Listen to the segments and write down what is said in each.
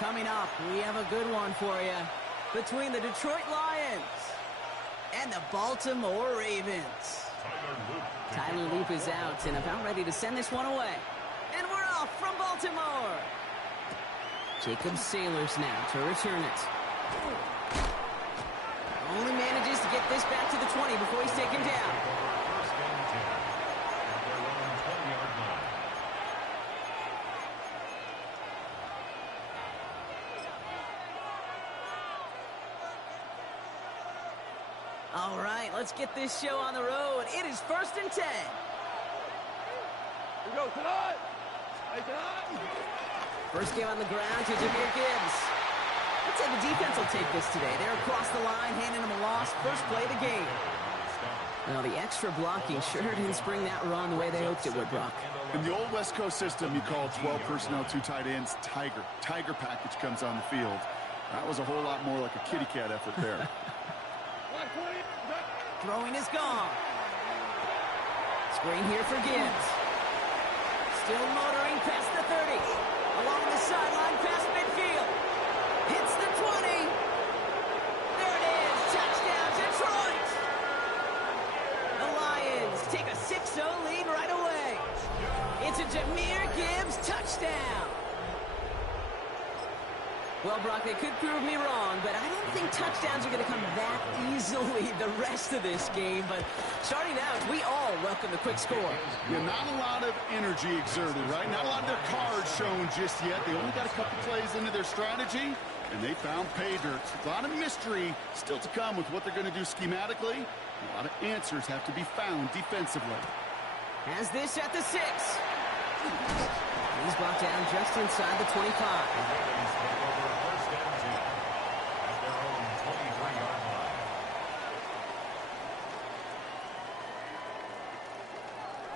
Coming up, we have a good one for you. Between the Detroit Lions and the Baltimore Ravens. Tyler Loop is out and about ready to send this one away. And we're off from Baltimore. Jacob Sailors now to return it. Only manages to get this back to the 20 before he's taken down. All right, let's get this show on the road. It is 1st and 10. Here we go, tonight. Hey, tonight. First game on the ground to Jahmyr Gibbs. I'd say the defense will take this today. They're across the line, handing them a loss. First play of the game. Now, the extra blocking sure didn't spring that run the way they hoped it would, Brock. In the old West Coast system, you call 12 personnel, 2 tight ends, Tiger. Tiger package comes on the field. That was a whole lot more like a kitty cat effort there. Throwing is gone. Screen here for Gibbs. Still motoring past the 30. Along the sideline past midfield. Hits the 20. There it is. Touchdown, Detroit. The Lions take a 6-0 lead right away. It's a Jahmyr Gibbs touchdown. Well, Brock, they could prove me wrong, but I don't think touchdowns are going to come that easily the rest of this game. But starting out, we all welcome the quick score. Yeah, not a lot of energy exerted, right? Not a lot of their cards shown just yet. They only got a couple plays into their strategy, and they found pay dirt. A lot of mystery still to come with what they're going to do schematically. A lot of answers have to be found defensively. Has this at the 6. He's brought down just inside the 25.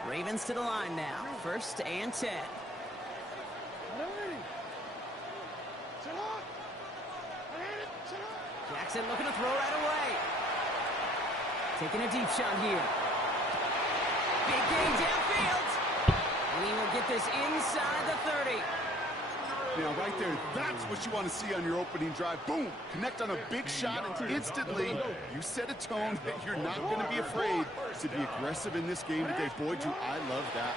Ravens to the line now. 1st and 10. Jackson looking to throw right away. Taking a deep shot here. Big gain downfield. And he will get this inside the 30. Now, right there, that's what you want to see on your opening drive. Boom! Connect on a big shot, and instantly you set a tone that you're not going to be afraid to be aggressive in this game today. Boy, do I love that.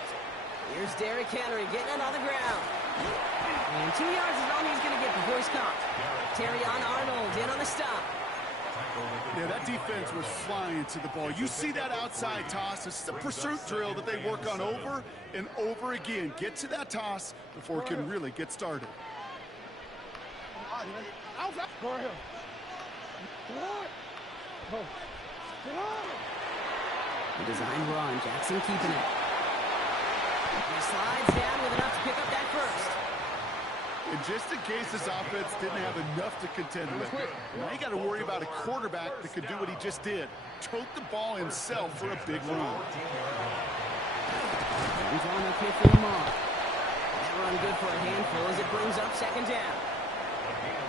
Here's Derrick Henry getting it on the ground. And 2 yards is all he's going to get before he's caught. Terrion Arnold in on the stop. Yeah, that defense was flying to the ball. You see that outside toss. This is a pursuit drill that they work on over and over again. Get to that toss before it can really get started. The design run, Jackson keeping it. He slides down with enough to pick up that first. And just in case this offense didn't have enough to contend with, now you got to worry about a quarterback that could do what he just did. Tote the ball himself for a big run. He's on up here for Lamar. That run good for a handful as it brings up 2nd down.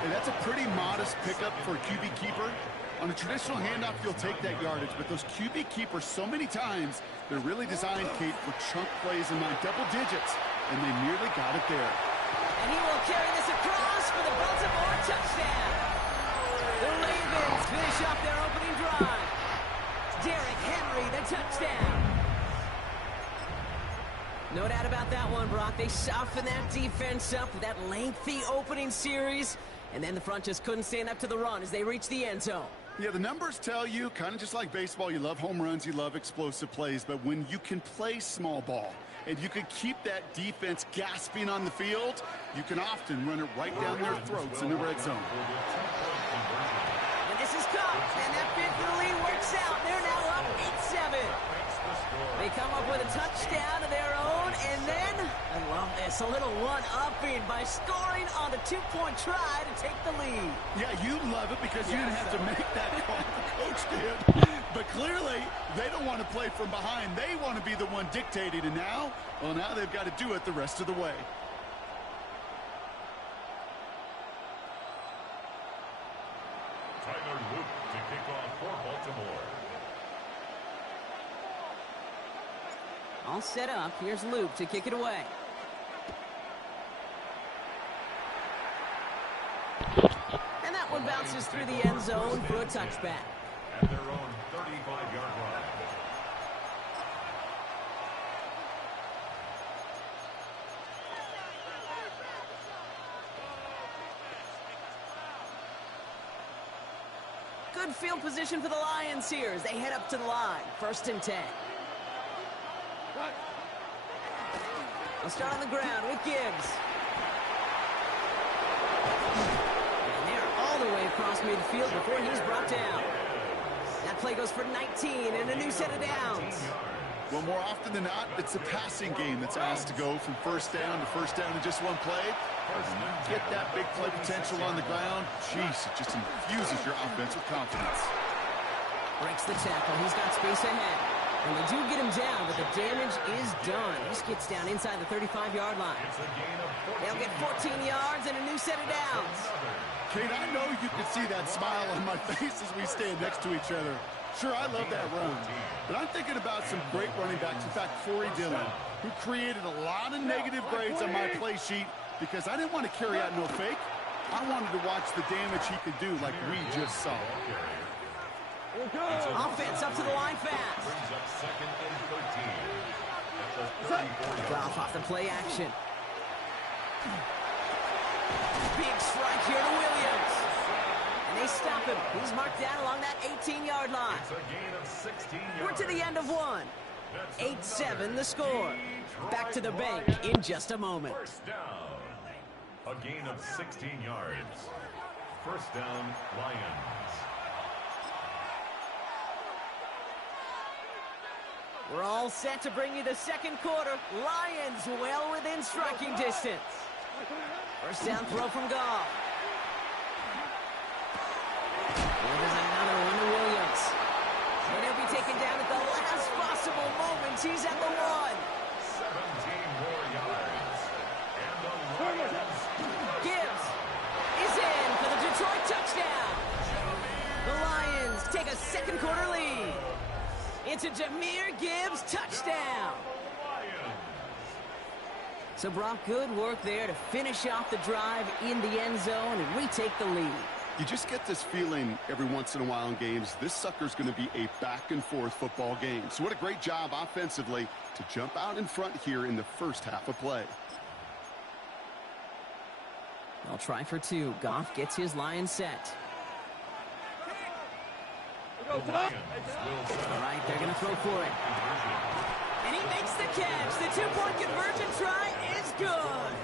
And that's a pretty modest pickup for a QB keeper. On a traditional handoff, you'll take that yardage, but those QB keepers, so many times, they're really designed, Kate, for chunk plays in my double digits, and they nearly got it there. And he will carry this across for the Baltimore touchdown. The Ravens finish off their opening drive. Derrick Henry, the touchdown. No doubt about that one, Brock. They softened that defense up with that lengthy opening series, and then the front just couldn't stand up to the run as they reached the end zone. Yeah, the numbers tell you, kind of just like baseball, you love home runs, you love explosive plays, but when you can play small ball, and you can keep that defense gasping on the field, you can often run it right down their throats in the red zone. And this is caught, and that 5th lead works out. They're now up 8-7. They come up with a touchdown of their own, and then, I love this, a little one-upping by scoring on the 2-point try to take the lead. Yeah, you love it because you didn't have to make that call. The coach did. But clearly, they don't want to play from behind. They want to be the one dictating, and now, well, now they've got to do it the rest of the way. Tyler Luke to kick off for Baltimore. All set up. Here's Luke to kick it away. bounces through the end zone for a touchback. At their own 35-yard line. Good field position for the Lions here as they head up to the line. 1st and 10. They'll start on the ground with Gibbs. And they're all the way across midfield before he's brought down. That play goes for 19 and a new set of downs. Well, more often than not, it's the passing game that's asked to go from first down in just one play. Get that big play potential on the ground. Jeez, it just infuses your offense with confidence. Breaks the tackle. He's got space ahead. And they do get him down, but the damage is done. He gets down inside the 35-yard line. They'll get 14 yards and a new set of downs. Kate, I know you can see that smile on my face as we stand next to each other. Sure, I love that run. But I'm thinking about some great running backs. In fact, Corey Dillon, who created a lot of negative grades on my play sheet because I didn't want to carry out no fake. I wanted to watch the damage he could do like we just saw. Offense up to the line fast. Goff off the play action. Big strike here to Williams. And they stop him. He's marked down along that 18-yard line. We're to the end of one. 8-7 the score. Back to the bank in just a moment. First down. A gain of 16 yards. First down, Lions. We're all set to bring you the second quarter. Lions well within striking distance. First down throw from Goff. And there's another one to Williams. And he'll be taken down at the last possible moment. He's at the 1. 17 more yards. And the Lions. Gibbs is in for the Detroit touchdown. The Lions take a second quarter lead. It's a Jahmyr Gibbs touchdown. So, Brock, good work there to finish off the drive in the end zone and retake the lead. You just get this feeling every once in a while in games, this sucker's going to be a back-and-forth football game. So what a great job offensively to jump out in front here in the first half of play. They'll try for 2. Goff gets his line set. All right, they're going to throw for it. And he makes the catch. The 2-point conversion try is good.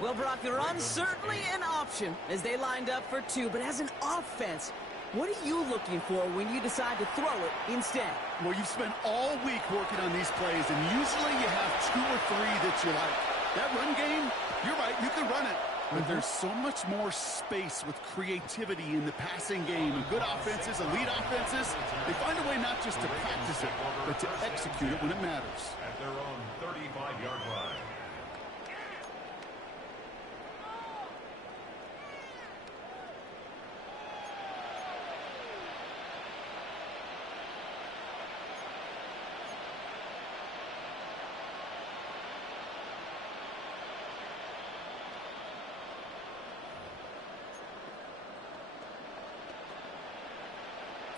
Well, Brock, the run's certainly an option as they lined up for 2. But as an offense, what are you looking for when you decide to throw it instead? Well, you've spent all week working on these plays, and usually you have 2 or 3 that you like. That run game, you're right, you can run it. But there's so much more space with creativity in the passing game. And good offenses, elite offenses, they find a way not just to practice it, but to execute it when it matters. At their own 35-yard line.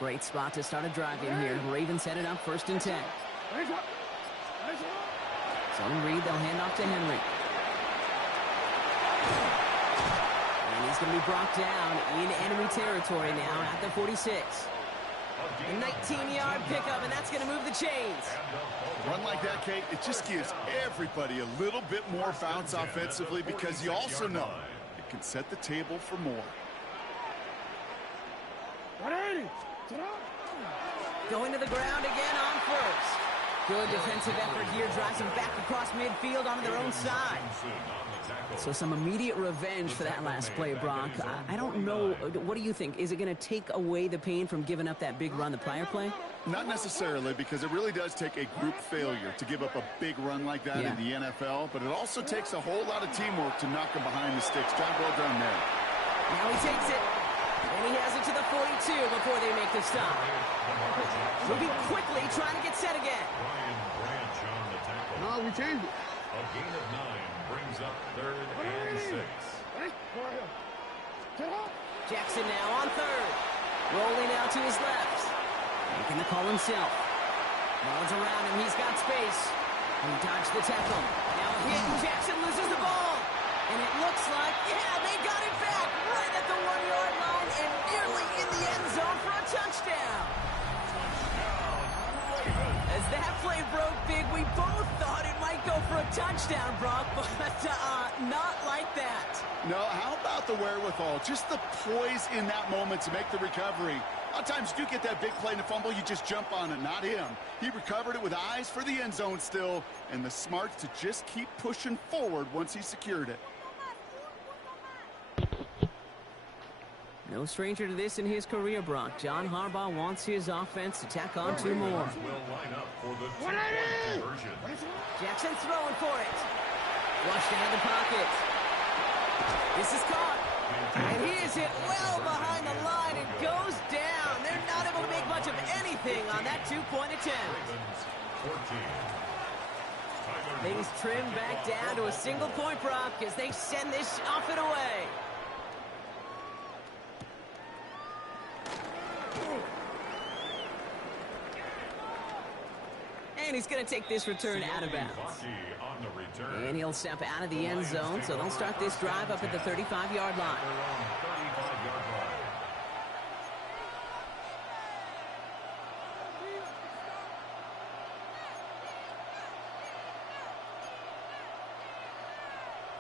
Great spot to start a drive in here. Ravens headed up 1st and 10. Zone read, they'll hand off to Henry. And he's going to be brought down in enemy territory now at the 46. A 19-yard pickup, and that's going to move the chains. Run like that, Kate, it just gives everybody a little bit more bounce offensively because you also know it can set the table for more. Going to the ground again on first. Good defensive effort here. Drives them back across midfield onto their own side. So some immediate revenge for that last play, Brock. I don't know. What do you think? Is it going to take away the pain from giving up that big run the prior play? Not necessarily, because it really does take a group failure to give up a big run like that in the NFL. But it also takes a whole lot of teamwork to knock them behind the sticks. Job well done there. Now he takes it. And he has it to the 42 before they make the stop. Moving quickly, trying to get set again. No, we changed it. A gain of 9 brings up 3rd and 6. Jackson now on third. Rolling out to his left. Making the call himself. No one's around him. He's got space. He dodged the tackle. Now a hit, and Jackson loses the ball. And it looks like, yeah, they got it back right at the 1-yard line and nearly in the end zone for a touchdown. As that play broke big, we both thought it might go for a touchdown, Brock, but not like that. No, how about the wherewithal? Just the poise in that moment to make the recovery. A lot of times you do get that big play and a fumble, you just jump on it, not him. He recovered it with eyes for the end zone still, and the smarts to just keep pushing forward once he secured it. No stranger to this in his career, Brock. John Harbaugh wants his offense to tack on 2 more. Will line up for the 2-point conversion. Jackson throwing for it. Flushed out of the pocket. This is caught. And he is hit well behind the line. It goes down. They're not able to make much of anything on that 2-point attempt. 14. Things trim back down to a single point, Brock, as they send this off and away. And he's going to take this return out of bounds. And he'll step out of the end zone, so they'll start this drive up at the 35-yard line.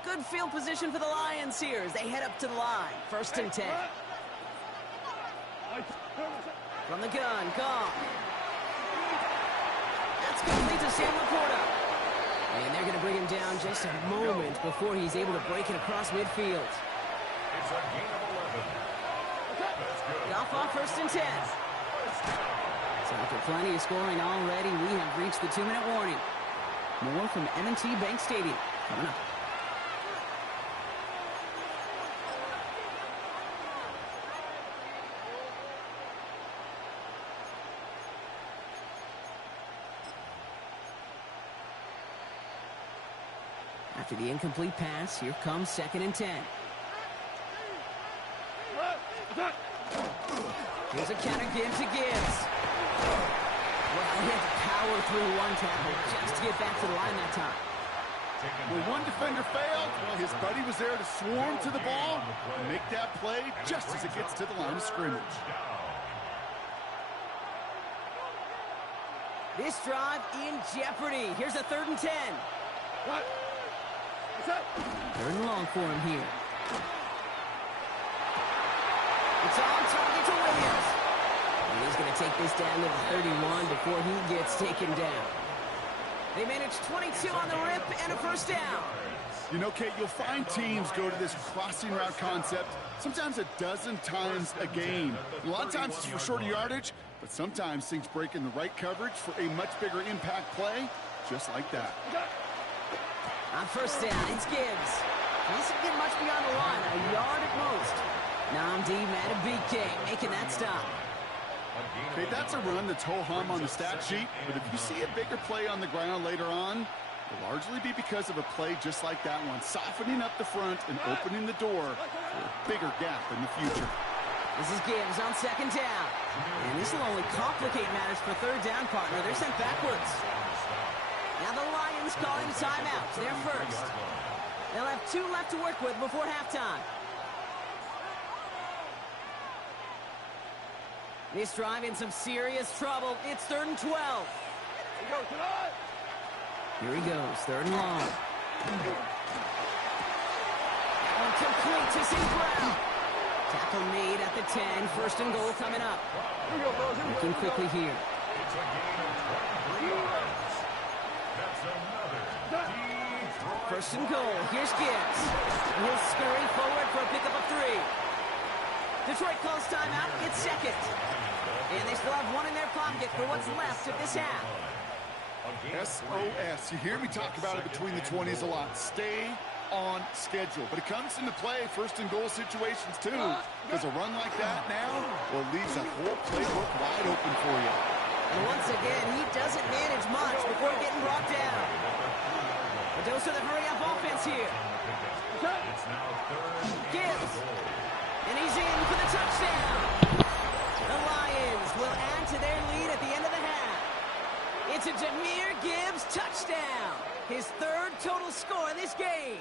Good field position for the Lions here as they head up to the line. 1st and 10. From the gun, Goff. That's complete to Sam Laporta. And they're going to bring him down just a moment before he's able to break it across midfield. It's a gain of 11. Goff off 1st and 10. So after plenty of scoring already, we have reached the 2-minute warning. More from M&T Bank Stadium coming up. After the incomplete pass, here comes 2nd and 10. Here's a counter give to Gibbs. Well, he had to power through one tackle just to get back to the line that time. When one defender failed, well, his buddy was there to swarm to the ball and make that play just as it gets to the line of scrimmage. This drive in jeopardy. Here's a 3rd and 10. What? 3rd and long for him here. It's on target to Williams. And he's going to take this down to the 31 before he gets taken down. They managed 22 on the rip and a 1st down. You know, Kate, you'll find teams go to this crossing route concept sometimes a dozen times a game. A lot of times it's for shorter yardage, but sometimes things break in the right coverage for a much bigger impact play, just like that. On 1st down, it's Gibbs. He doesn't get much beyond the line, a yard at most. Namdi Matabike making that stop. Okay, that's a run that's ho-hum on the stat sheet, but if you see a bigger play on the ground later on, it'll largely be because of a play just like that one, softening up the front and opening the door for a bigger gap in the future. This is Gibbs on 2nd down. And this will only complicate matters for 3rd down, partner. They're sent backwards. Now the Lions calling timeout. They're first. They'll have 2 left to work with before halftime. This drive in some serious trouble. It's 3rd and 12. Here he goes, 3rd and long. Complete to St. Brown. Tackle made at the 10. 1st and goal coming up. Looking quickly here. It's a gain of 23 yards. That's another deep 1st and goal. Here's Gibbs. He'll scurry forward for a pickup of 3. Detroit calls timeout. It's 2nd. And they still have 1 in their pocket for what's left of this half. SOS. You hear me talk about it between the 20s a lot. Stay on schedule. But it comes into play 1st and goal situations too. Because a run like that now, well, leaves that whole playbook wide open for you. And once again, he doesn't manage much before getting brought down. A dose of the hurry-up offense here. It's now 3rd. Gibbs. And he's in for the His third total score in this game.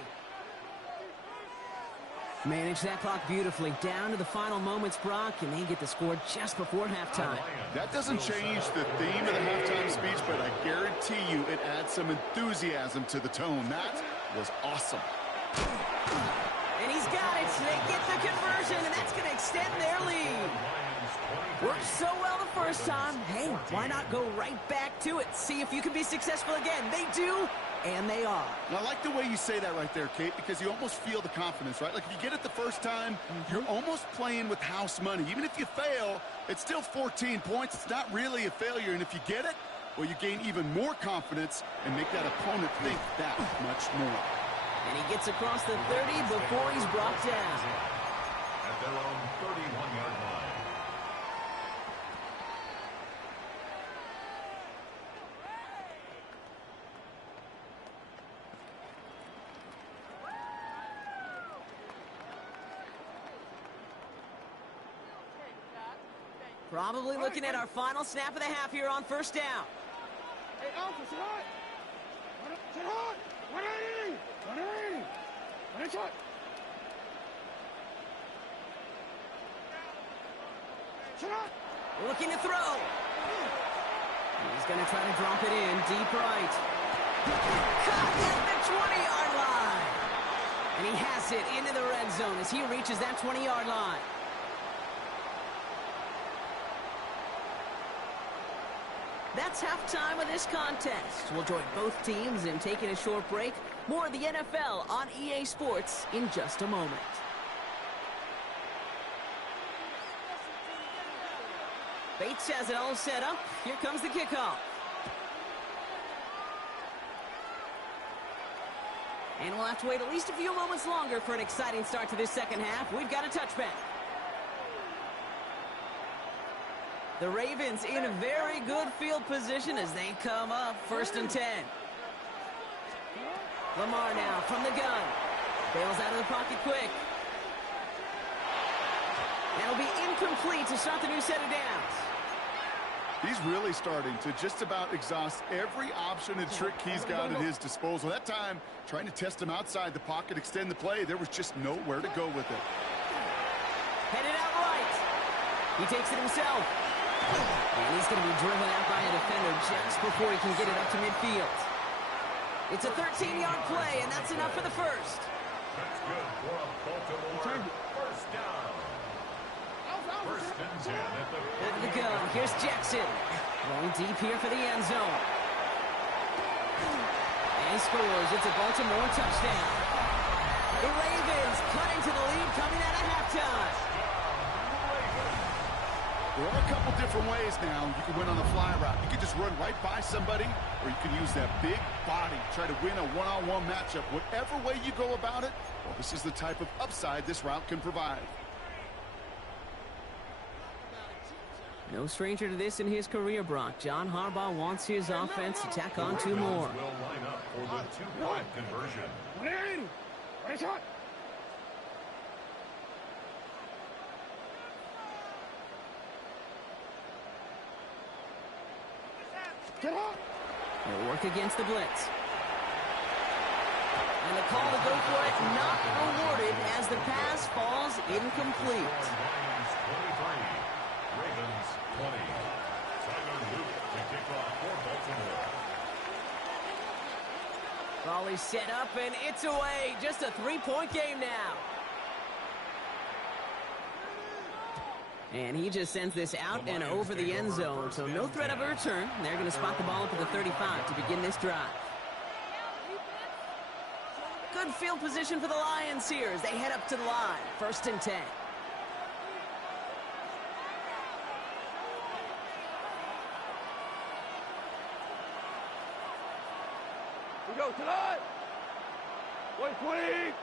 Manage that clock beautifully. Down to the final moments, Brock, and they get the score just before halftime. That doesn't change the theme of the halftime speech, but I guarantee you it adds some enthusiasm to the tone. That was awesome. And he's got it. They get the conversion, and that's going to extend their lead. Worked so well the first time. Hey, why not go right back to it? See if you can be successful again. They do, and they are. I like the way you say that right there, Kate, because you almost feel the confidence, right? Like if you get it the first time, you're almost playing with house money. Even if you fail, it's still 14 points. It's not really a failure, and if you get it, well, you gain even more confidence and make that opponent think that much more. And he gets across the 30 before he's brought down. At their own 31-yard line. Probably looking at our final snap of the half here on first down. Hey, Alpha, sit hot. Sit hot. 180. 180. 180 shot. Sit hot. Looking to throw. He's going to try to drop it in deep right. Caught at the 20-yard line. And he has it into the red zone as he reaches that 20-yard line. That's halftime of this contest. We'll join both teams in taking a short break. More of the NFL on EA Sports in just a moment. Bates has it all set up. Here comes the kickoff. And we'll have to wait at least a few moments longer for an exciting start to this second half. We've got a touchback. The Ravens in a very good field position as they come up first and 10. Lamar now from the gun. Bails out of the pocket quick. That'll be incomplete to start the new set of downs. He's really starting to just about exhaust every option and trick he's got at his disposal. That time, trying to test him outside the pocket, extend the play, there was just nowhere to go with it. Headed out right. He takes it himself. And he's going to be driven out by a defender just before he can get it up to midfield. It's a 13-yard play, and that's enough for the first. That's good for a Baltimore first down. First and 10 at the Over the gun. Here's Jackson. Going deep here for the end zone. And he scores. It's a Baltimore touchdown. The Ravens cut into the lead coming out of halftime. There are a couple different ways now. You can win on the fly route. You can just run right by somebody, or you can use that big body, try to win a one-on-one matchup. Whatever way you go about it, well, this is the type of upside this route can provide. No stranger to this in his career, Brock. John Harbaugh wants his offense to tack on two more. will line up for the two-point conversion. 180. Right shot. Sit hot. They'll work against the blitz. And the call to go for it not awarded as the pass falls incomplete. Lions 23, Ravens 20. Tyler Luke to kick off for Baltimore. Raleigh set up, and it's away. Just a three-point game now. And he just sends this out and over the end zone, so no threat of a return. They're going to spot the ball up at the 35 to begin this drive. Good field position for the Lions here as they head up to the line. First and 10. We go tonight. 120.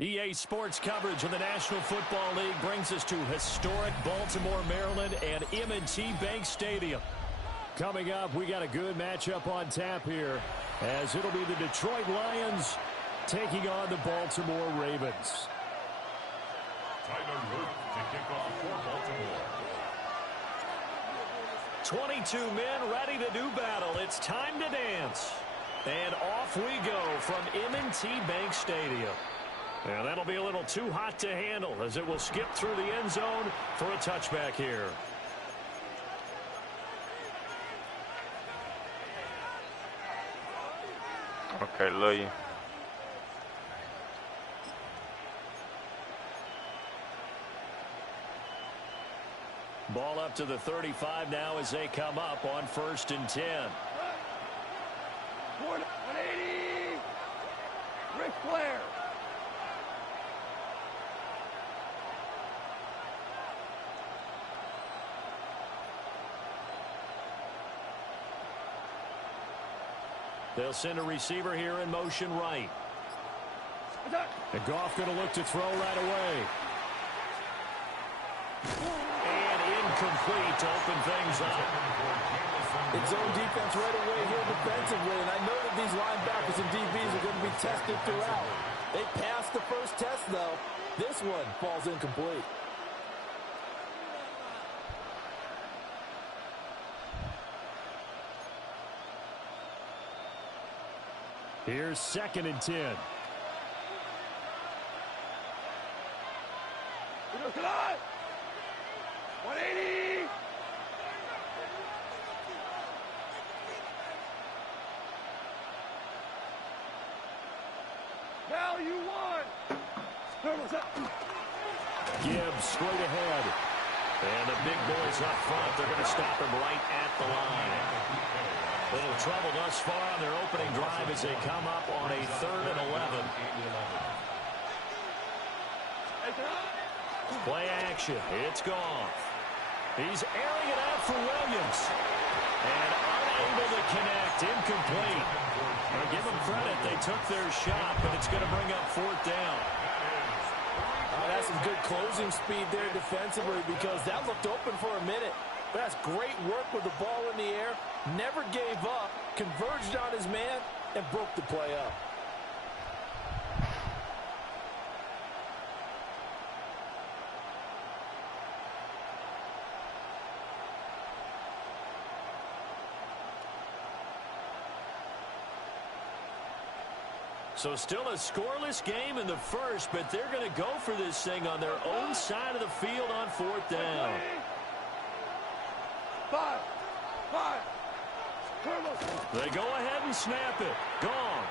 EA Sports coverage of the National Football League brings us to historic Baltimore, Maryland, and M&T Bank Stadium. Coming up, we got a good matchup on tap here, as it'll be the Detroit Lions taking on the Baltimore Ravens. Tyler Root to kick off for Baltimore. 22 men ready to do battle. It's time to dance. And off we go from M&T Bank Stadium. And that'll be a little too hot to handle, as it will skip through the end zone for a touchback here. Okay, love you. Ball up to the 35 now as they come up on 1st and 10. 180. Ric Flair. They'll send a receiver here in motion right. And Goff going to look to throw right away. And incomplete to open things up. It's zone defense right away here defensively, and I know that these linebackers and DBs are going to be tested throughout. They passed the first test, though. This one falls incomplete. Here's 2nd and 10. 180. Value one. Gibbs straight ahead. And the big boys up front, they're going to stop him right at the line. Little trouble thus far on their opening drive as they come up on a 3rd and 11. Play action. It's Goff. He's airing it out for Williams. And unable to connect. Incomplete. Now give them credit. They took their shot, but it's going to bring up 4th down. That's some good closing speed there defensively, because that looked open for a minute. But that's great work with the ball in the air. Never gave up. Converged on his man and broke the play up. So still a scoreless game in the first, but they're going to go for this thing on their own side of the field on 4th down. 5. They go ahead and snap it. Goff.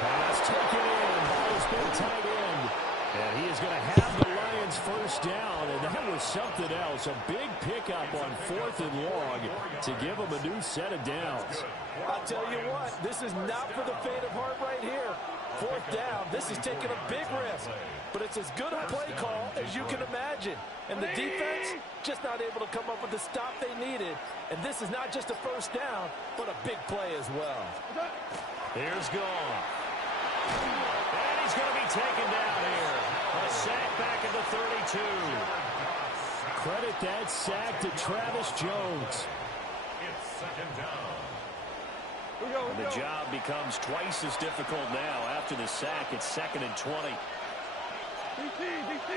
Pass taken in. Ball's been tight end. And he is going to have the Lions 1st down, and that was something else. A big pickup on 4th and long to give them a new set of downs. I'll tell you what, this is not for the faint of heart right here. 4th down, this is taking a big risk. But it's as good a play call as you can imagine. And the defense just not able to come up with the stop they needed. And this is not just a 1st down, but a big play as well. Here's Goff. And he's going to be taken down here. A sack back at the 32. Credit that sack to Travis Jones. It's 2nd down. And the job becomes twice as difficult now. After the sack, it's 2nd and 20. DC.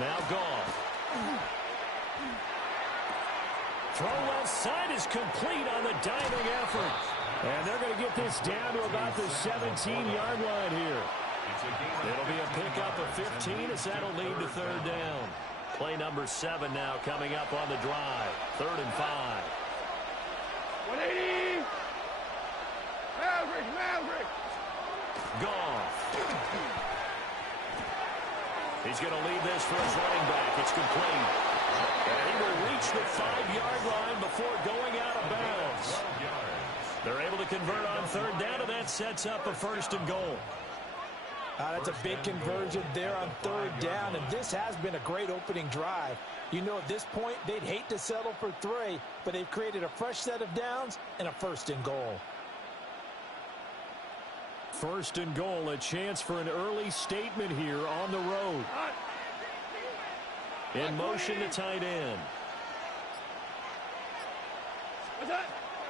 Now Goff. Throw left side is complete on the diving effort. And they're going to get this down to about the 17-yard line here. It'll be a pickup of 15 as that'll lead to 3rd down. Play number 7 now coming up on the drive. 3rd and 5. 180. Maverick. Goff. He's going to lead this for his running back. It's complete. And he will reach the 5-yard line before going out of bounds. They're able to convert on 3rd down, and that sets up a 1st and goal. That's a big conversion there on 3rd down, and this has been a great opening drive. You know, at this point, they'd hate to settle for 3, but they've created a fresh set of downs and a 1st and goal. 1st and goal, a chance for an early statement here on the road. In motion, the tight end.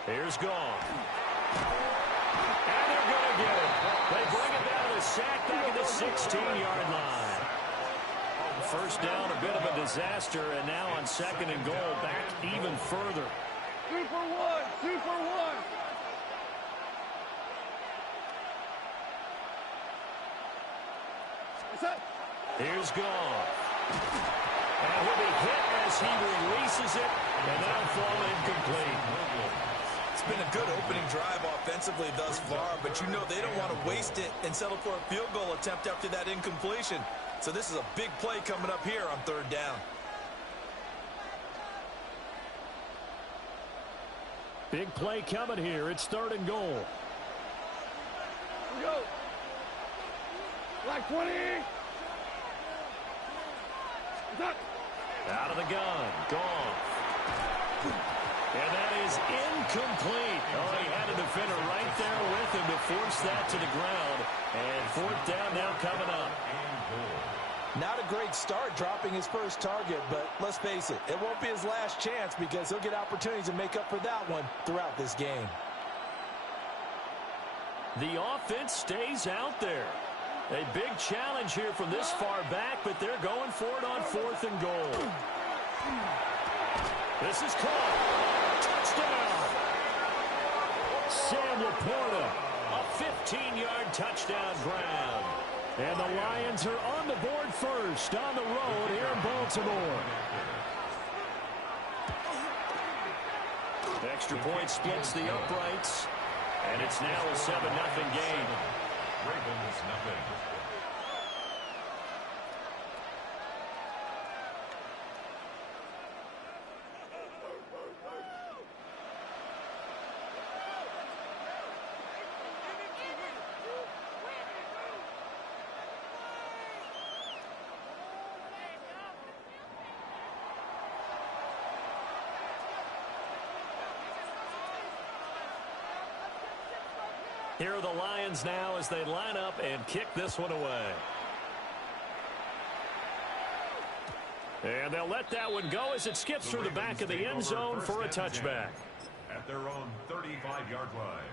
Here's Goff. And they're going to get it. They bring it down to the sack back at the 16-yard line. 1st down, a bit of a disaster, and now on 2nd and goal, back even further. 2 for 1, 2 for 1. Here's Goff. And he'll be hit as he releases it, and that'll fall incomplete. It's been a good opening drive offensively thus far, but you know they don't want to waste it and settle for a field goal attempt after that incompletion. So this is a big play coming up here on 3rd down. Big play coming here. It's 3rd and goal. Here we go. Like 20. Out of the gun. Goff. And that is incomplete. Oh, he had a defender right there with him to force that to the ground. And 4th down now coming up. Not a great start dropping his first target, but let's face it, it won't be his last chance because he'll get opportunities to make up for that one throughout this game. The offense stays out there. A big challenge here from this far back, but they're going for it on 4th and goal. This is caught. Touchdown. Sam Laporta, a 15-yard touchdown grab. And the Lions are on the board first on the road here in Baltimore. Extra point splits the uprights, and it's now a 7-0 game. Ravens nothing. Here are the Lions now as they line up and kick this one away. And they'll let that one go as it skips through the back of the end zone for a touchback. At their own 35-yard line.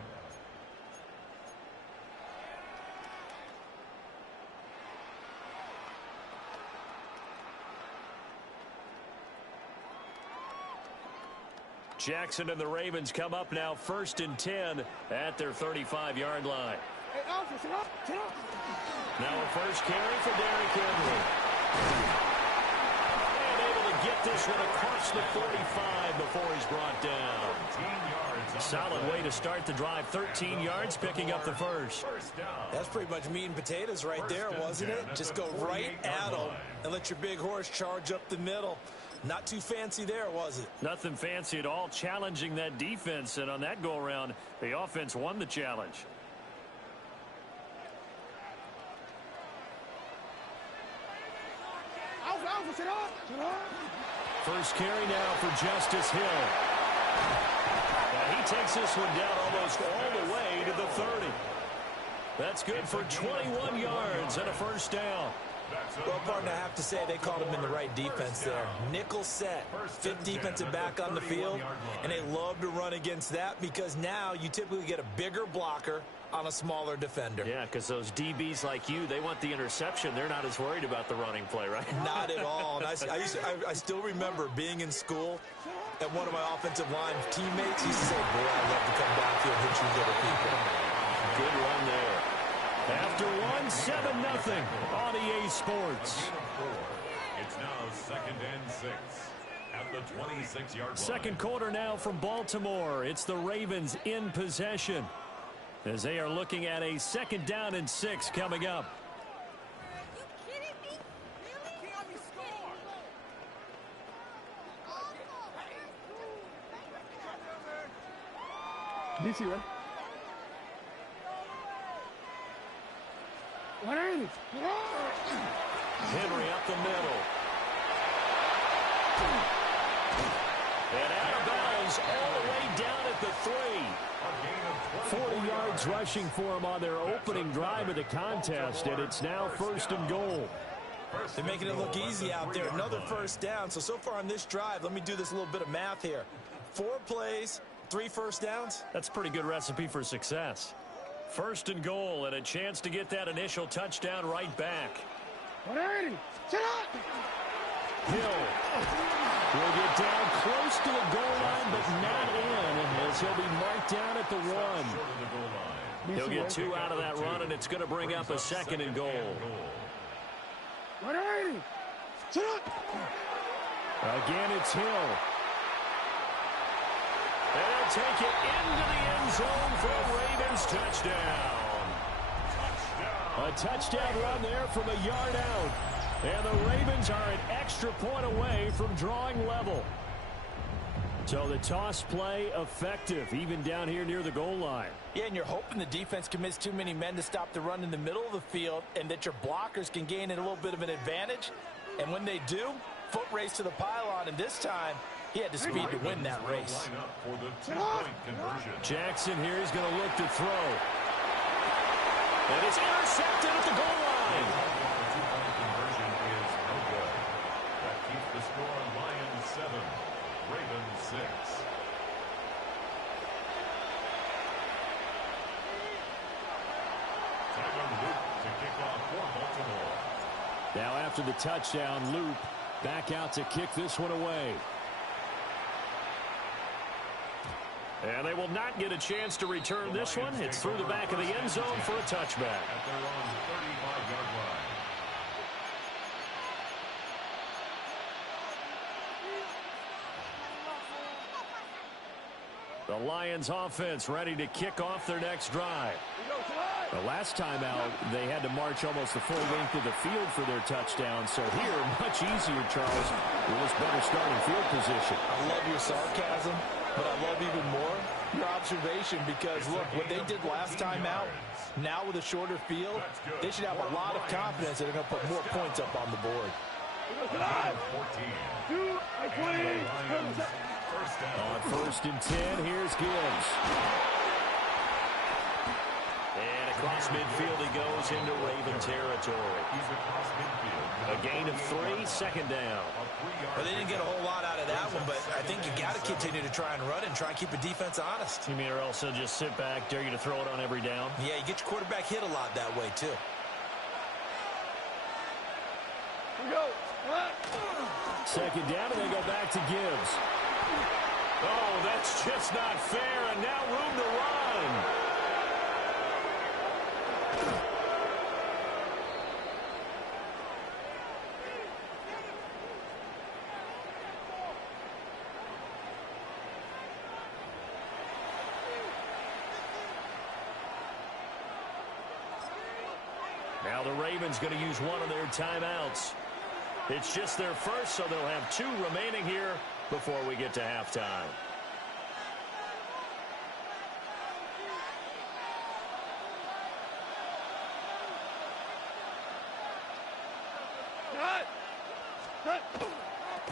Jackson and the Ravens come up now 1st and 10 at their 35-yard line. Hey, Alpha, sit up, sit up. Now a first carry for Derrick Henry. And able to get this one across the 45 before he's brought down. Solid way to start the drive. 13 yards, picking up the first. That's pretty much meat and potatoes right there, wasn't it? Just go right at them and let your big horse charge up the middle. Not too fancy there, was it? Nothing fancy at all, challenging that defense, and on that go-around, the offense won the challenge. Alpha, sit up, sit up. First carry now for Justice Hill. He takes this one down almost all the way to the 30. That's good for 21 yards and a first down. Well, partner, I have to say they called him in the right defense there. Nickel set, 5th defensive back on the field, and they love to run against that because now you typically get a bigger blocker on a smaller defender. Yeah, because those DBs like you, they want the interception. They're not as worried about the running play, right? Not at all. And I still remember being in school, and one of my offensive line teammates used to say, boy, I'd love to come back here and hit you little people. Good run there. After one, 7-0 on EA Sports. It's now 2nd and 6 at the 26-yard line. Second quarter now from Baltimore. It's the Ravens in possession as they are looking at a 2nd down and 6 coming up. Are you kidding me? Really? Can we score? DC, right? 180. Henry up the middle. And out of bounds all the way down at the 3. 40 yards rushing for him on their opening drive of the contest, and it's now 1st and goal. They're making it look easy out there. Another first down. So far on this drive, let me do this little bit of math here. 4 plays, 3 first downs. That's a pretty good recipe for success. 1st and goal, and a chance to get that initial touchdown right back. 180. Sit up. Hill will get down close to the goal line, but not in, as he'll be marked down at the 1. He'll get 2 out of that run, and it's going to bring up a 2nd and goal. 180. Sit up. Again, it's Hill. And they'll take it into the end zone for a Ravens touchdown. A touchdown run there from a yard out. And the Ravens are an extra point away from drawing level. So the toss play effective, even down here near the goal line. Yeah, and you're hoping the defense commits too many men to stop the run in the middle of the field and that your blockers can gain a little bit of an advantage. And when they do, foot race to the pylon, and this time he had the speed to win that race. Jackson here is going to look to throw. And it's intercepted at the goal line. Conversion is no good. That keeps the score Lions 7, Ravens 6. Tyler Luke to kick off for Baltimore. Now after the touchdown, Loop back out to kick this one away. And they will not get a chance to return this one. It's through the back of the end zone for a touchback. At their own 35-yard line. The Lions offense ready to kick off their next drive. The last time out, they had to march almost the full length of the field for their touchdown. So here, much easier, Charles, with this better starting field position. I love your sarcasm, but I love even more your observation, because, look, what they did last time out, now with a shorter field, they should have a lot of confidence that they're going to put more points up on the board. 14. On 1st and 10, here's Gibbs. And across midfield he goes into Raven territory. A gain of 3, 2nd down. Well, they didn't get a whole lot out of that one, but I think you got to continue to try and run and try and keep a defense honest. You mean, or else they'll just sit back, dare you to throw it on every down? Yeah, you get your quarterback hit a lot that way, too. Here we go. 2nd down, and they go back to Gibbs. Oh, that's just not fair, and now room to run. Now the Ravens going to use one of their timeouts. It's just their first, so they'll have 2 remaining here before we get to halftime.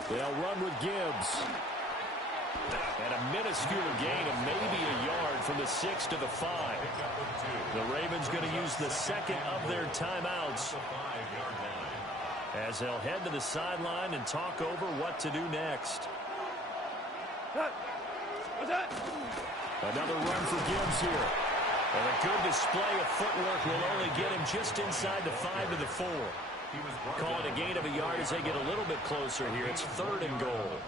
They'll run with Gibbs. And a minuscule gain of maybe a yard from the 6 to the 5. The Ravens going to use the 2nd of their timeouts as they'll head to the sideline and talk over what to do next. Another run for Gibbs here. And a good display of footwork will only get him just inside the 5 to the 4. Call it a gain of a yard as they get a little bit closer here. It's 3rd and goal.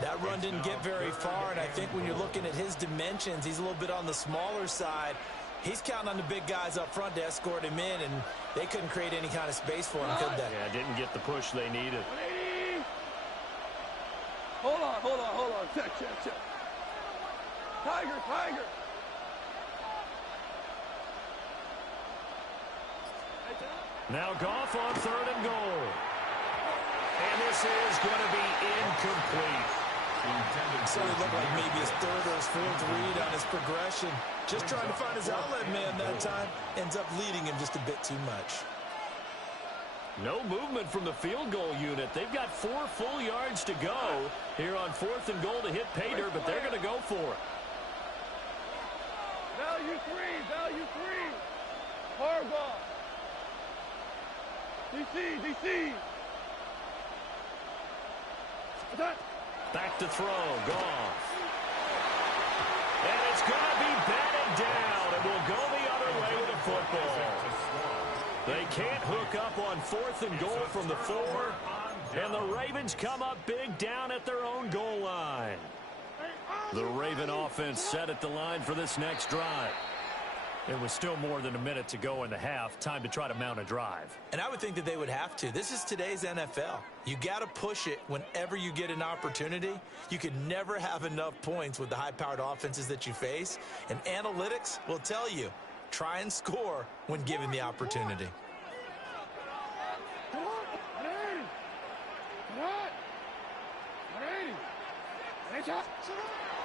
That run didn't get very far, and I think when you're looking at his dimensions, he's a little bit on the smaller side. He's counting on the big guys up front to escort him in, and they couldn't create any kind of space for him, could they? Yeah, didn't get the push they needed. 180. Hold on. Check. Tiger. Now Goff on 3rd and goal. And this is going to be incomplete. So it looked like maybe his 3rd or his 4th read on his progression. Just trying to find his outlet man that time. Ends up leading him just a bit too much. No movement from the field goal unit. They've got 4 full yards to go here on 4th and goal to hit pay dirt, but they're going to go for it. Value 3. Hard ball. DC. Back to throw. Goff. And it's going to be batted down. It will go the other way with the football. They can't hook up on 4th and goal from the 4. And the Ravens come up big down at their own goal line. The Raven offense set at the line for this next drive. It was still more than a minute to go in the half. Time to try to mount a drive. And I would think that they would have to. This is today's NFL. You got to push it whenever you get an opportunity. You can never have enough points with the high-powered offenses that you face. And analytics will tell you, try and score when given the opportunity.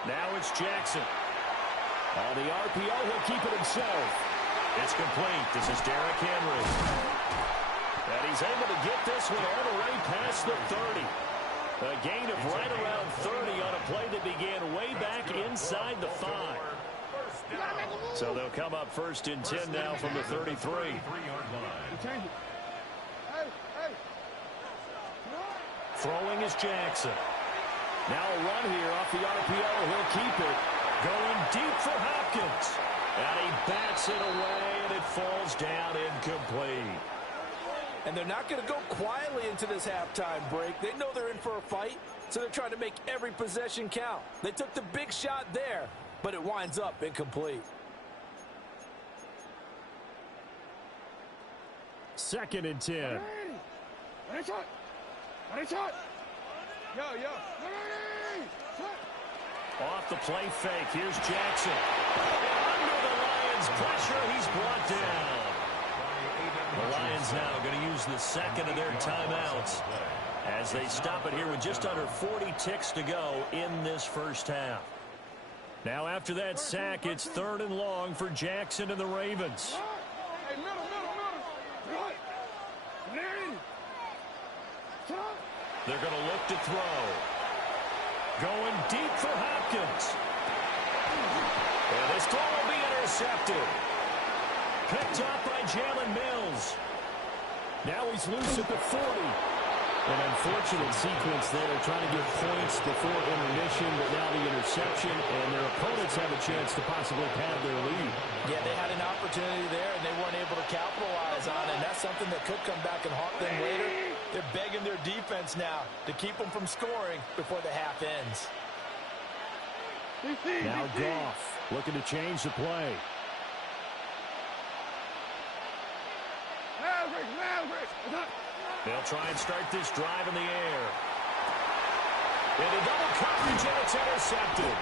Now it's Jackson. On the RPO, he'll keep it himself. It's complete. This is Derrick Henry. And he's able to get this one all the way past the 30. A gain of right around 30 on a play that began way back inside the 5. So they'll come up 1st and 10 now from the 33. Throwing is Jackson. Now a run here off the RPO. He'll keep it. Going deep for Hopkins. And he bats it away, and it falls down incomplete. And they're not going to go quietly into this halftime break. They know they're in for a fight, so they're trying to make every possession count. They took the big shot there, but it winds up incomplete. 2nd and 10. Off the play fake. Here's Jackson. And under the Lions' pressure, he's brought down. The Lions now going to use the 2nd of their timeouts as they stop it here with just under 40 ticks to go in this first half. Now after that sack, it's 3rd and long for Jackson and the Ravens. They're going to look to throw. Going deep for Hopkins. And this throw will be intercepted. Picked off by Jalen Mills. Now he's loose at the 40. An unfortunate sequence there, trying to get points before intermission, but now the interception, and their opponents have a chance to possibly pad their lead. Yeah, they had an opportunity there, and they weren't able to capitalize on it, and that's something that could come back and haunt them later. They're begging their defense now to keep them from scoring before the half ends. Now Goff looking to change the play. They'll try and start this drive in the air. Into double coverage, and it's intercepted.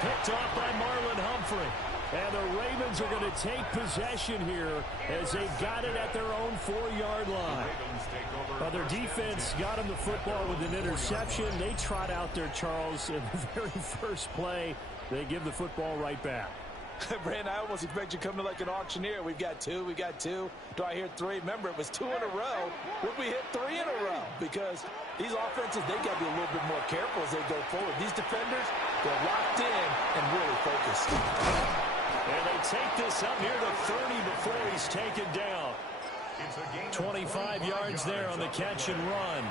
Picked off by Marlon Humphrey. And the Ravens are going to take possession here as they've got it at their own 4-yard line. Well, their defense got them the football with an interception. They trot out there, Charles, in the very first play. They give the football right back. Brandon, I almost expect you to come to like an auctioneer. We've got 2. Do I hear 3? Remember, it was 2 in a row. Would we hit 3 in a row? Because these offenses, they got to be a little bit more careful as they go forward. These defenders, they're locked in and really focused. And they take this up near the 30 before he's taken down. 25 yards there on the catch and run.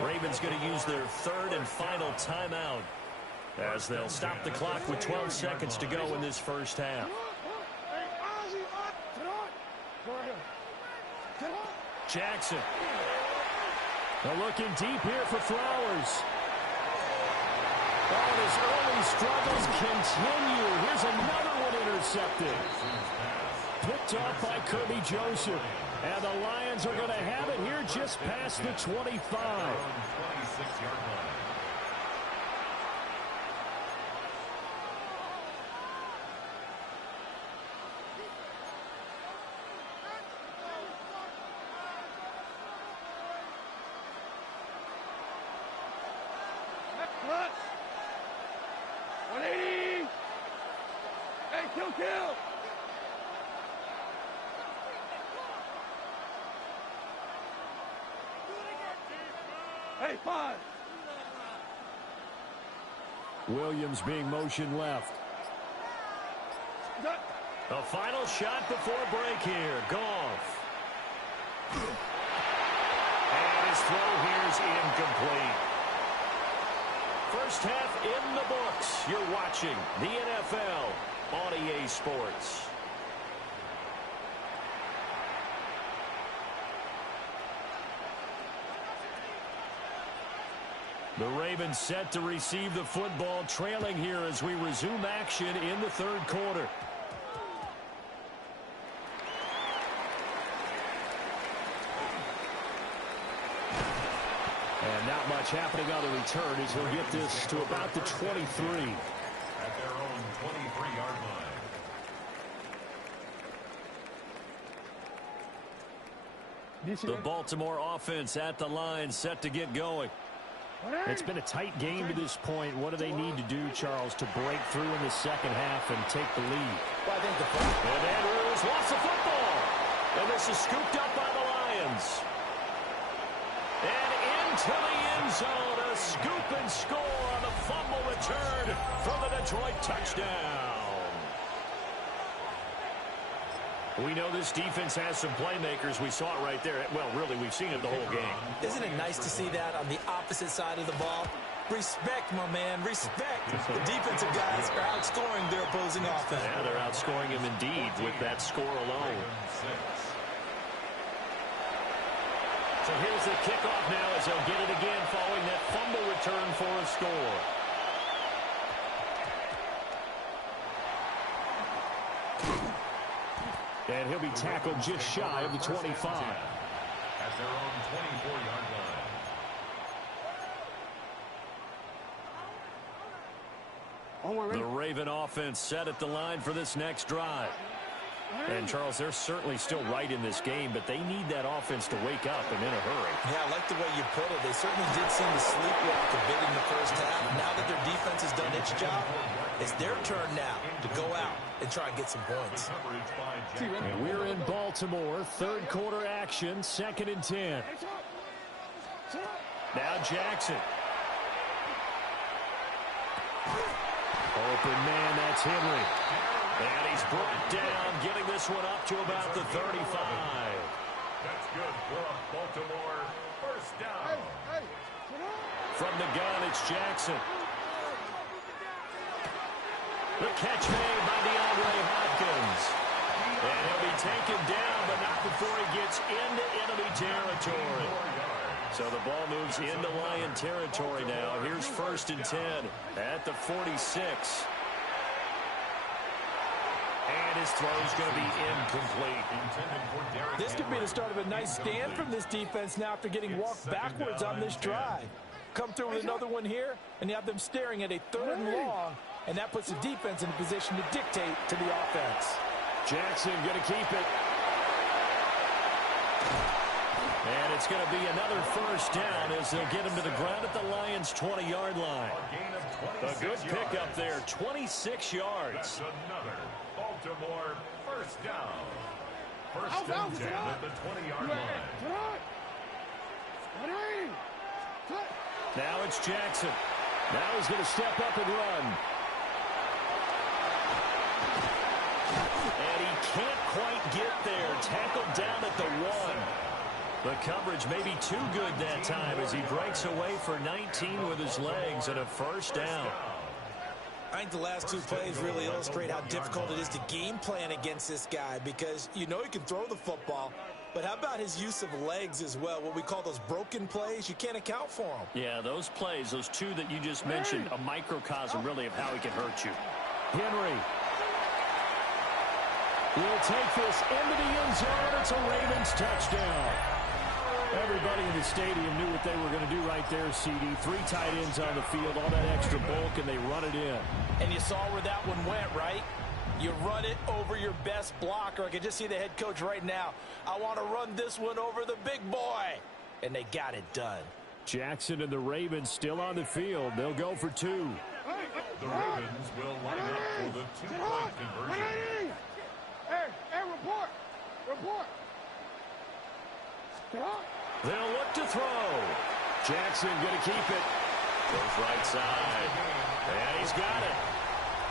Ravens going to use their 3rd and final timeout as they'll stop the clock with 12 seconds to go in this first half. Jackson. They're looking deep here for Flowers. Oh, his early struggles continue. Here's another one intercepted. Picked off by Kirby Joseph. And the Lions are going to have it here just past the 25. Hey, 5. Williams being motion left. A final shot before break here. Goff. And his throw here is incomplete. First half in the books. You're watching the NFL on EA Sports. The Ravens set to receive the football, trailing here as we resume action in the third quarter. And not much happening on the return as he'll get this to about the 23. At their own 23-yard line. The Baltimore offense at the line, set to get going. It's been a tight game to this point. What do they need to do, Charles, to break through in the second half and take the lead? Well, I think and Andrews lost the football. And this is scooped up by the Lions. And into the end zone, a scoop and score on the fumble return for the Detroit touchdown. We know this defense has some playmakers. We saw it right there. Well, really, we've seen it the whole game. Isn't it nice to see that on the opposite side of the ball? Respect, my man, respect. The defensive guys are outscoring their opposing offense. Yeah, they're outscoring him indeed with that score alone. So here's the kickoff now as they'll get it again following that fumble return for a score. And he'll be tackled just shy of the 25. At their own 24-yard line. The Raven offense set at the line for this next drive. And, Charles, they're certainly still right in this game, but they need that offense to wake up and in a hurry. Yeah, I like the way you put it. They certainly did seem to sleepwalk a bit in the first half. Now that their defense has done its job, it's their turn now to go out and try and get some points. And we're in Baltimore, third quarter action, 2nd and 10. Now Jackson. Open man, that's Henry. And he's brought down, getting this one up to about the 35. That's good for a Baltimore first down. From the gun, it's Jackson. The catch made by DeAndre Hopkins. And he'll be taken down, but not before he gets into enemy territory. So the ball moves into Lion territory now. Here's 1st and 10 at the 46. And his throw's going to be incomplete. This could be the start of a nice stand from this defense now after getting walked backwards on this drive. Come through with another one here, and you have them staring at a 3rd and long, and that puts the defense in a position to dictate to the offense. Jackson going to keep it. And it's going to be another first down as they'll get him to the ground at the Lions' 20-yard line. A good pickup there, 26 yards. That's another Baltimore first down. First and 10 at the 20-yard line. Now it's Jackson. Now he's going to step up and run. And he can't quite get there. Tackled down at the 1. The coverage may be too good that time as he breaks away for 19 with his legs and a first down. I think the last 2 plays really illustrate how difficult it is to game plan against this guy because you know he can throw the football, but how about his use of legs as well? What we call those broken plays, you can't account for them. Yeah, those plays, those 2 that you just mentioned, a microcosm really of how he can hurt you. Henry will take this into the end zone. It's a Ravens touchdown. Everybody in the stadium knew what they were going to do right there, CD. 3 tight ends on the field, all that extra bulk, and they run it in. And you saw where that one went, right? You run it over your best blocker. I can just see the head coach right now. I want to run this one over the big boy. And they got it done. Jackson and the Ravens still on the field. They'll go for 2. The Ravens will line up for the 2-point conversion. Hey, report. They'll look to throw. Jackson going to keep it. Goes right side. And he's got it.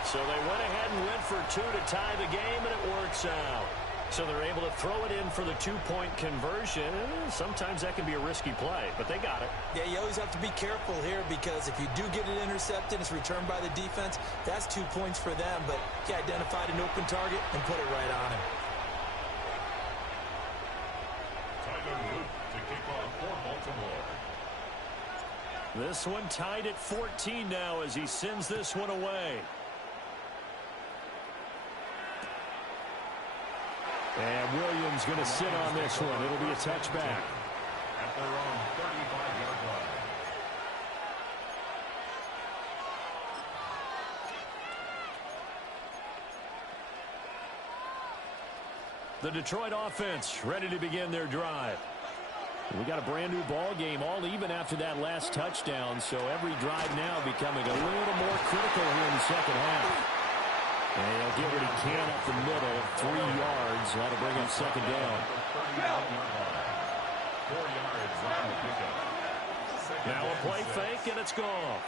So they went ahead and went for two to tie the game, and it works out. So they're able to throw it in for the two-point conversion. Sometimes that can be a risky play, but they got it. Yeah, you always have to be careful here because if you do get it intercepted, it's returned by the defense. That's 2 points for them, but he identified an open target and put it right on him. Tyler Root to kick off for Baltimore. This one tied at 14 now as he sends this one away. And Williams going to sit on this one. It'll be a touchback. At their own 35-yard line. The Detroit offense ready to begin their drive. We got a brand new ball game, all even after that last touchdown. So every drive now becoming a little more critical here in the second half. And he'll get what he can up the middle, 3 yards. That'll bring him second down. 4 yards on the pickup. Now a play fake, and it's gone.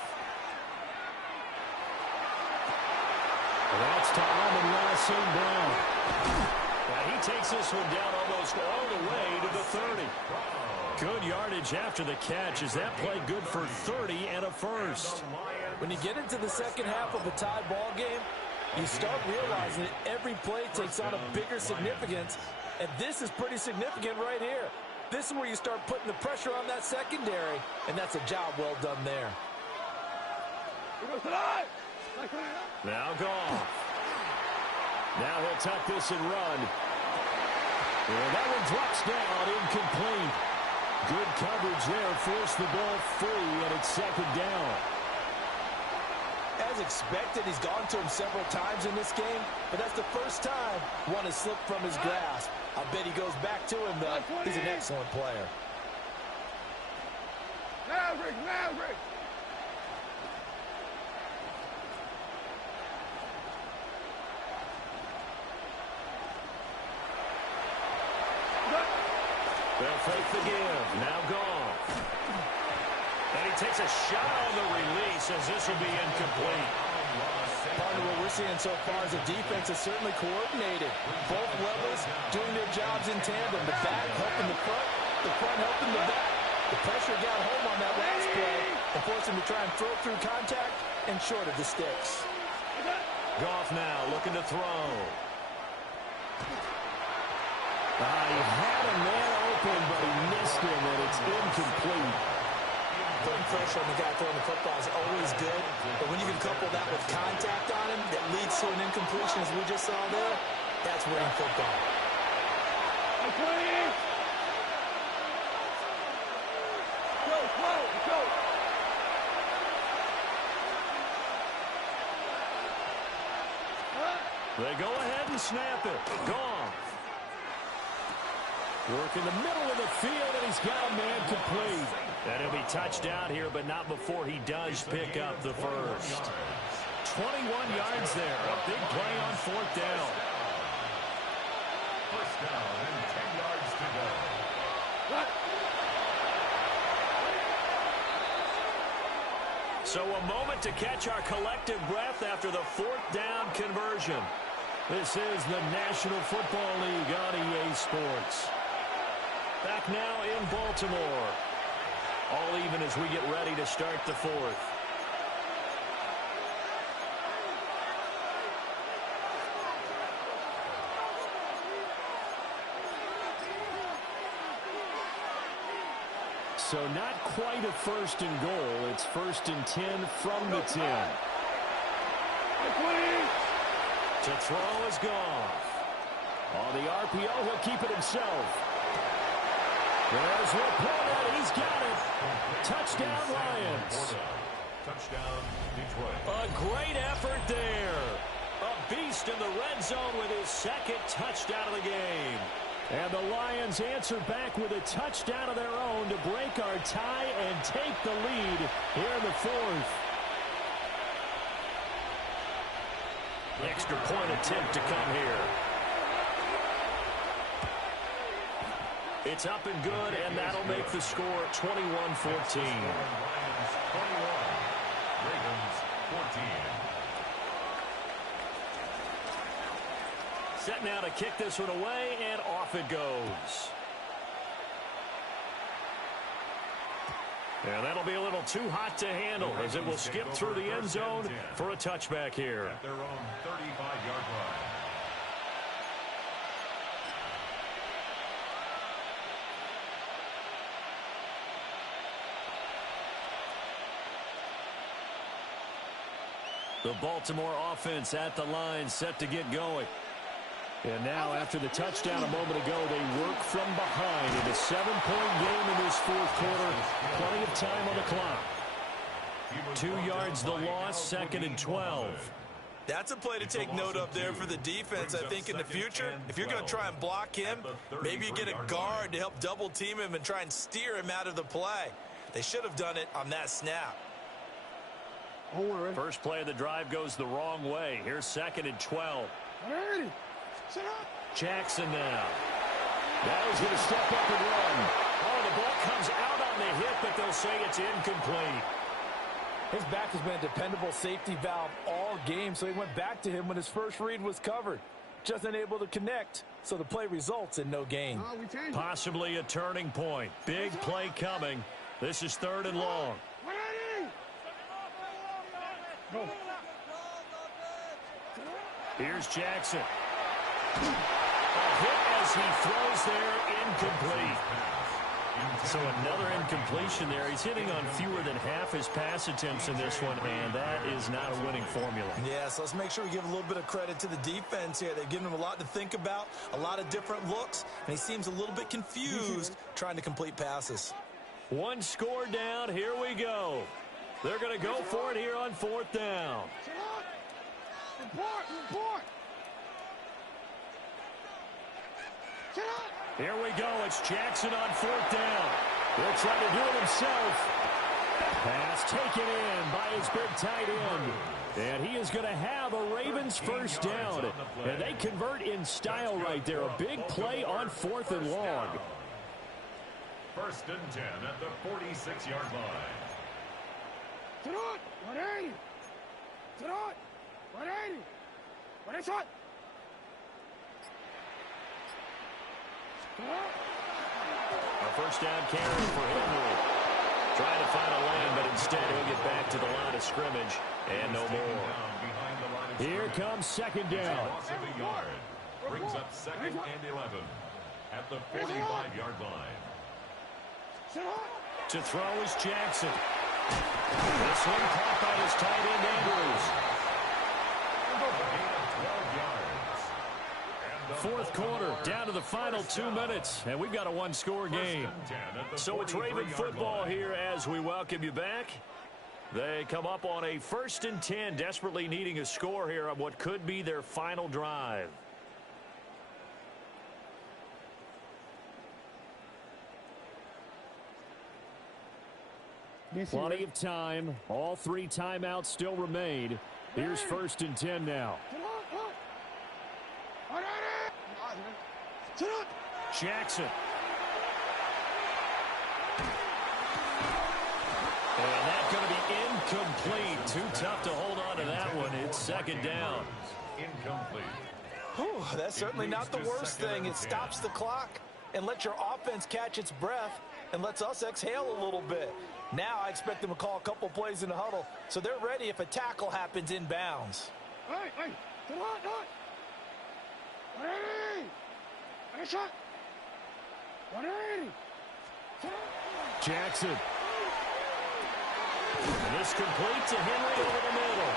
That's to Amon-Ra St. Brown. And he takes this one down almost all the way to the 30. Good yardage after the catch. Is that play good for 30 and a first? When you get into the second half of a tie ball game, you start realizing that every play takes on a bigger significance, and this is pretty significant right here. This is where you start putting the pressure on that secondary, and that's a job well done there. Now Goff. Now he'll tuck this and run. And that one drops down, incomplete. Good coverage there, forced the ball free, and it's second down. As expected, he's gone to him several times in this game, but that's the first time one has slipped from his grasp. I bet he goes back to him, though. He's an excellent player. Maverick, Maverick! They'll fake the give. Now Goff. And he takes a shot on the release as this will be incomplete. Part of what we're seeing so far is the defense is certainly coordinated. Both levels doing their jobs in tandem. The back helping the front helping the back. The pressure got home on that last play and forced him to try and throw through contact and short of the sticks. Goff now looking to throw. He had a man open, but he missed him, and it's incomplete. Putting pressure on the guy throwing the football is always good, but when you can couple that with contact on him that leads to an incompletion, as we just saw there, that's winning football. Go! They go ahead and snap it. Goff. Work in the middle of the field, and he's got a man complete. And he'll be touched out here, but not before he does pick up the first. 21 yards there. A big play on fourth down. First down and 10 yards to go. So a moment to catch our collective breath after the fourth down conversion. This is the National Football League on EA Sports. Back now in Baltimore. All even as we get ready to start the fourth. So not quite a first and goal. It's first and 10 from the 10. To throw is Goff. On the RPO, he'll keep it himself. There's Laporta. He's got it. Touchdown, Lions. Touchdown, Detroit. A great effort there. A beast in the red zone with his second touchdown of the game. And the Lions answer back with a touchdown of their own to break our tie and take the lead here in the fourth. Extra point attempt to come here. It's up and good, and that'll make the score 21-14. Lions 21, Ravens 14. Set now to kick this one away, and off it goes. And that'll be a little too hot to handle as it will skip through the end zone for a touchback here. At their own 35-yard line. The Baltimore offense at the line, set to get going. And now, after the touchdown a moment ago, they work from behind in a 7-point game in this fourth quarter. Plenty of time on the clock. 2 yards the loss, 2nd and 12. That's a play to take note of there for the defense. I think in the future, if you're going to try and block him, maybe you get a guard to help double team him and try and steer him out of the play. They should have done it on that snap. First play of the drive goes the wrong way. Here's 2nd and 12. Jackson now. Now he's going to step up and run. Oh, the ball comes out on the hit, but they'll say it's incomplete. His back has been a dependable safety valve all game, so he went back to him when his first read was covered. Just unable to connect, so the play results in no gain. Possibly a turning point. Big play coming. This is 3rd and long. Here's Jackson. A hit as he throws there, incomplete. So another incompletion there. He's hitting on fewer than half his pass attempts in this one, and that is not a winning formula. Yeah, so let's make sure we give a little bit of credit to the defense here. They've given him a lot to think about, a lot of different looks, and he seems a little bit confused trying to complete passes. 1 score down. Here we go. They're going to go for it here on 4th down. Here we go. It's Jackson on 4th down. He'll try to do it himself. Pass taken in by his big tight end. And he is going to have a Ravens first down. And they convert in style right there. A big play on 4th and long. 1st and 10 at the 46-yard line. A first down carry for Henry. Trying to find a lane, but instead he'll get back to the line of scrimmage and no more. Here comes 2nd down. Loss of a yard. Brings up 2nd and 11 at the 45-yard line. To throw is Jackson. This one caught by his tight end Andrews. Fourth quarter, down to the final 2 minutes, and we've got a 1-score game. So it's Raven football here as we welcome you back. They come up on a 1st and 10, desperately needing a score here on what could be their final drive. Plenty of time. All 3 timeouts still remain. Here's 1st and 10 now. Jackson. And that's going to be incomplete. Too tough to hold on to that one. It's 2nd down. Incomplete. Whew, that's certainly not the worst thing. It stops the clock and lets your offense catch its breath and lets us exhale a little bit. Now I expect them to call a couple plays in the huddle, so they're ready if a tackle happens inbounds. Jackson. And this complete to Henry over the middle.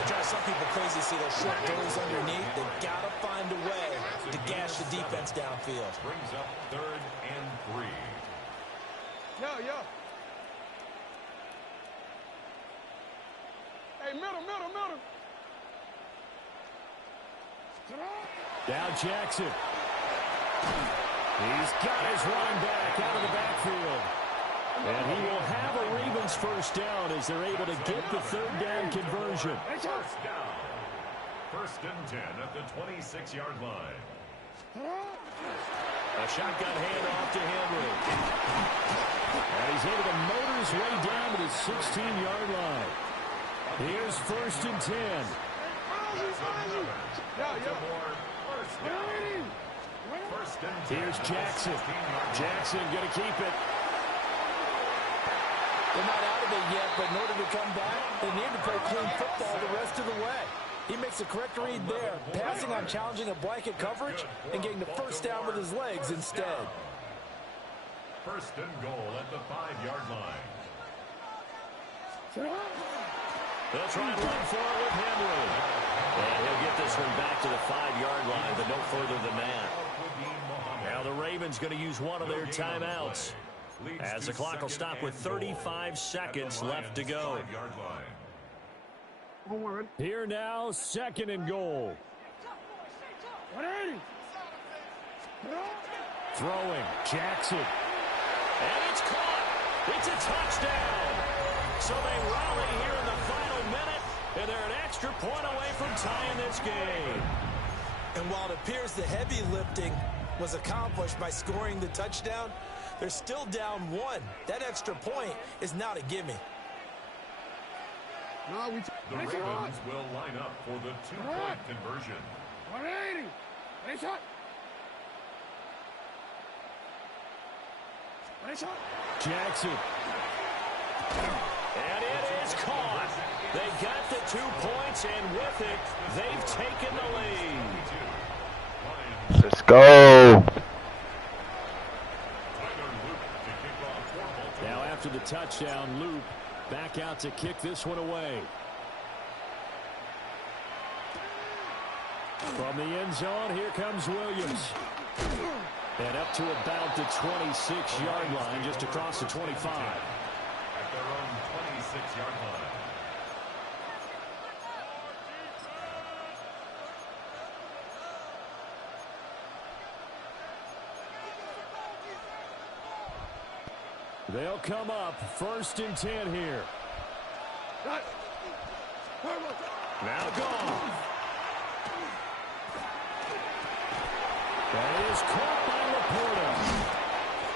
It drives some people crazy to see those short goals underneath. They've got to find a way to gash the defense downfield. Brings up 3rd and 3. Hey, middle. Now Jackson. He's got his running back out of the backfield. And he will have a Ravens first down as they're able to get the 3rd down conversion. First down. 1st and 10 at the 26-yard line. A shotgun handoff to Henry. And he's able to motor his way down to the 16-yard line. Here's 1st and 10. Here's Jackson. Jackson going to keep it. They're not out of it yet, but in order to come back, they need to play clean football the rest of the way. He makes a correct read there, passing on challenging a blanket coverage and getting the first down with his legs instead. 1st and goal at the 5-yard line. They'll try and run for it with Henry. And he'll get this one back to the 5-yard line, but no further than that. Now the Ravens going to use one of their timeouts, as the clock will stop with 35 seconds left to go. Here now, 2nd and goal. Throwing, Jackson. And it's caught. It's a touchdown. So they rally here in the final minute, and they're an extra point away from tying this game. And while it appears the heavy lifting was accomplished by scoring the touchdown, they're still down 1. That extra point is not a gimme. The Ravens will line up for the 2-point conversion. 180. Jackson. And it is caught. They got the 2 points, and with it, they've taken the lead. Let's go. Now after the touchdown, Loop back out to kick this one away. From the end zone, here comes Williams. And up to about the 26-yard line, just across the 25. At their own 26-yard line. They'll come up 1st and 10 here. Now gone. That is caught by Laporta.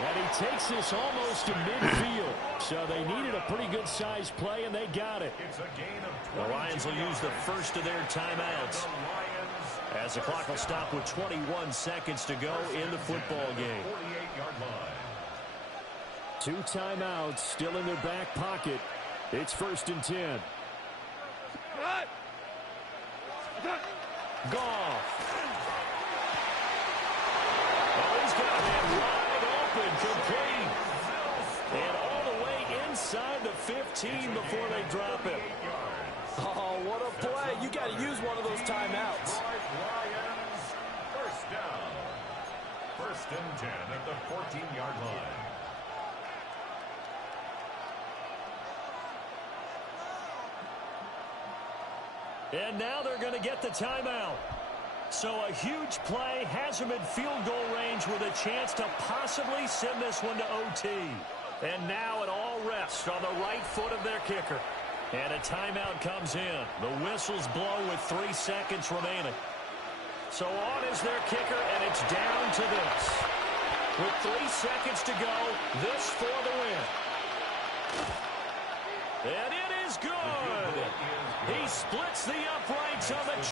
And he takes this almost to midfield. So they needed a pretty good-sized play, and they got it. It's a gain of The Lions will use the first of their timeouts, as the clock will stop with 21 seconds to go in the football game. 48-yard line. 2 timeouts still in their back pocket. It's 1st and 10. Goff. Oh, he's got him wide open, complete. And all the way inside the 15 before they drop him. Oh, what a play. You got to use one of those timeouts. Lions, first down. 1st and 10 at the 14-yard line. And now they're going to get the timeout. So a huge play has them in field goal range with a chance to possibly send this one to OT. And now it all rests on the right foot of their kicker. And a timeout comes in. The whistles blow with 3 seconds remaining. So on is their kicker, and it's down to this. With 3 seconds to go, this for the win. And it is good. He splits the uprights on the